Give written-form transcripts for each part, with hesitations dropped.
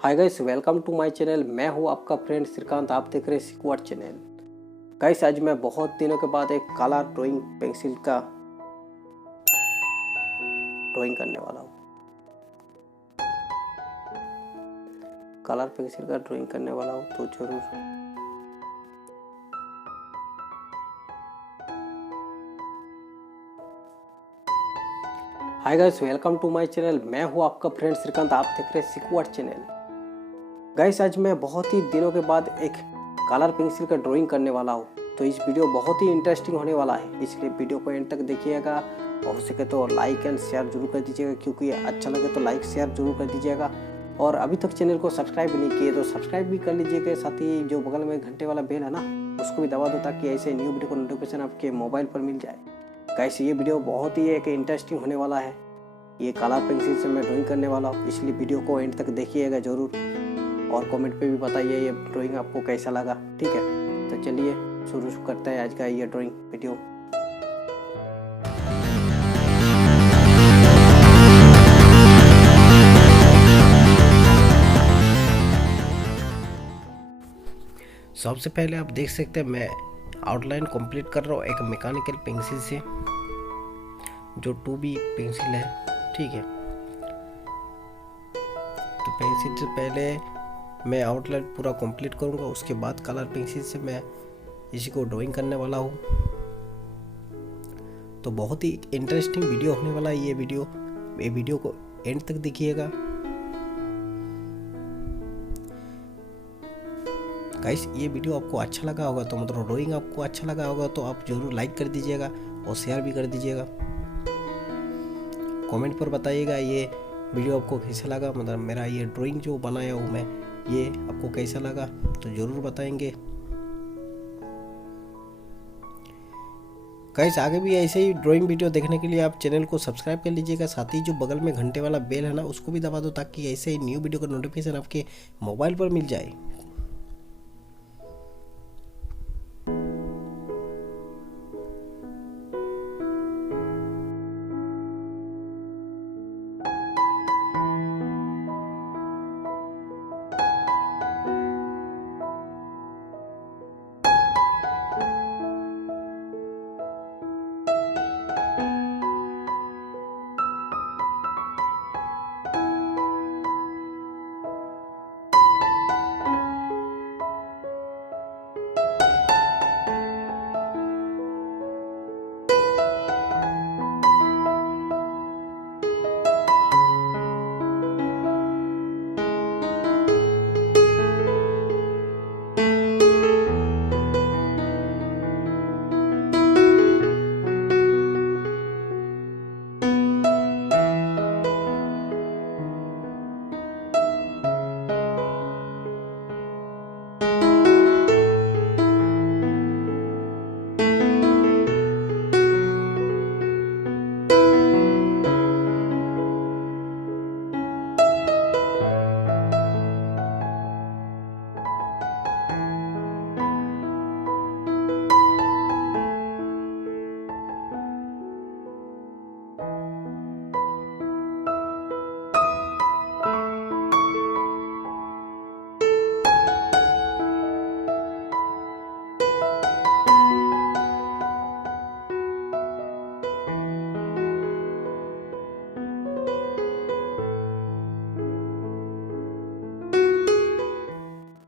Hi guys, welcome to my channel. मैं हूं आपका फ्रेंड श्रीकांत। आप देख रहे हैं सिक्वाड चैनल। गाइस, आज मैं बहुत दिनों के बाद एक काला ड्राइंग पेंसिल का ड्राइंग करने वाला हूं। कलर पेंसिल का ड्राइंग करने वाला हूं तो जरूर hi guys, welcome to my channel. मैं हूं आपका फ्रेंड श्रीकांत। आप देख रहे हैं सिक्वाड चैनल। गाइस, आज मैं बहुत ही दिनों के बाद एक कलर पेंसिल का ड्राइंग करने वाला हूँ। तो इस वीडियो बहुत ही इंटरेस्टिंग होने वाला है, इसलिए वीडियो को एंड तक देखिएगा। हो सके तो लाइक एंड शेयर जरूर कर दीजिएगा, क्योंकि अच्छा लगे तो लाइक शेयर जरूर कर दीजिएगा। और अभी तक चैनल को सब्सक्राइब नहीं किए तो सब्सक्राइब भी कर लीजिएगा। साथ ही जो बगल में घंटे वाला बेल है ना, उसको भी दबा दो, ताकि ऐसे न्यू वीडियो का नोटिफिकेशन आपके मोबाइल पर मिल जाए। गाइस, ये वीडियो बहुत ही एक इंटरेस्टिंग होने वाला है। ये कलर पेंसिल से मैं ड्राइंग करने वाला हूँ, इसलिए वीडियो को एंड तक देखिएगा जरूर। और कमेंट पे भी बताइए ये ड्राइंग आपको कैसा लगा। ठीक है, तो चलिए शुरू करते हैं आज का ये ड्राइंग वीडियो। सबसे पहले आप देख सकते हैं मैं आउटलाइन कंप्लीट कर रहा हूँ एक मैकेनिकल पेंसिल से, जो 2B पेंसिल है। ठीक है, तो पेंसिल से पहले मैं आउटलाइन पूरा कंप्लीट करूंगा, उसके बाद कलर पेंसिल से मैं इसी को ड्राइंग करने वाला हूं। तो बहुत ही इंटरेस्टिंग वीडियो होने वाला है ये वीडियो को एंड तक देखिएगा। गाइस, ये वीडियो आपको अच्छा लगा होगा तो मतलब ड्राइंग आपको अच्छा लगा होगा तो आप जरूर लाइक कर दीजिएगा और शेयर भी कर दीजिएगा। कमेंट पर बताइएगा ये वीडियो आपको कैसा लगा, मतलब मेरा ये ड्राइंग जो बनाया हूँ मैं, ये आपको कैसा लगा तो ज़रूर बताएंगे। गाइस, आगे भी ऐसे ही ड्राइंग वीडियो देखने के लिए आप चैनल को सब्सक्राइब कर लीजिएगा। साथ ही जो बगल में घंटे वाला बेल है ना, उसको भी दबा दो, ताकि ऐसे ही न्यू वीडियो का नोटिफिकेशन आपके मोबाइल पर मिल जाए।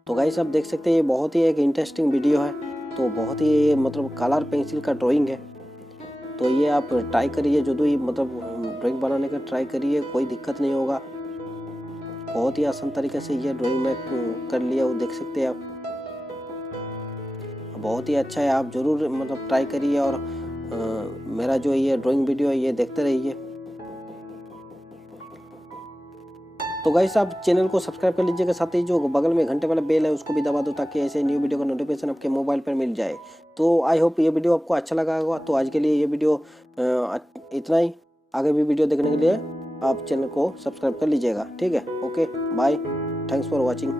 तो गाइस, आप देख सकते हैं ये बहुत ही एक इंटरेस्टिंग वीडियो है। तो बहुत ही मतलब कलर पेंसिल का ड्राइंग है। तो ये आप ट्राई करिए, जो भी मतलब ड्राइंग बनाने का ट्राई करिए, कोई दिक्कत नहीं होगा। बहुत ही आसान तरीके से ये ड्राइंग मैं कर लिया, वो देख सकते हैं आप। बहुत ही अच्छा है, आप जरूर मतलब ट्राई करिए। और मेरा जो ये ड्राइंग वीडियो है ये देखते रहिए। तो गाइस, आप चैनल को सब्सक्राइब कर लीजिएगा। साथ ही जो बगल में घंटे वाला बेल है उसको भी दबा दो, ताकि ऐसे न्यू वीडियो का नोटिफिकेशन आपके मोबाइल पर मिल जाए। तो आई होप ये वीडियो आपको अच्छा लगा होगा। तो आज के लिए ये वीडियो इतना ही। आगे भी वीडियो देखने के लिए आप चैनल को सब्सक्राइब कर लीजिएगा। ठीक है, okay, bye, thanks for watching.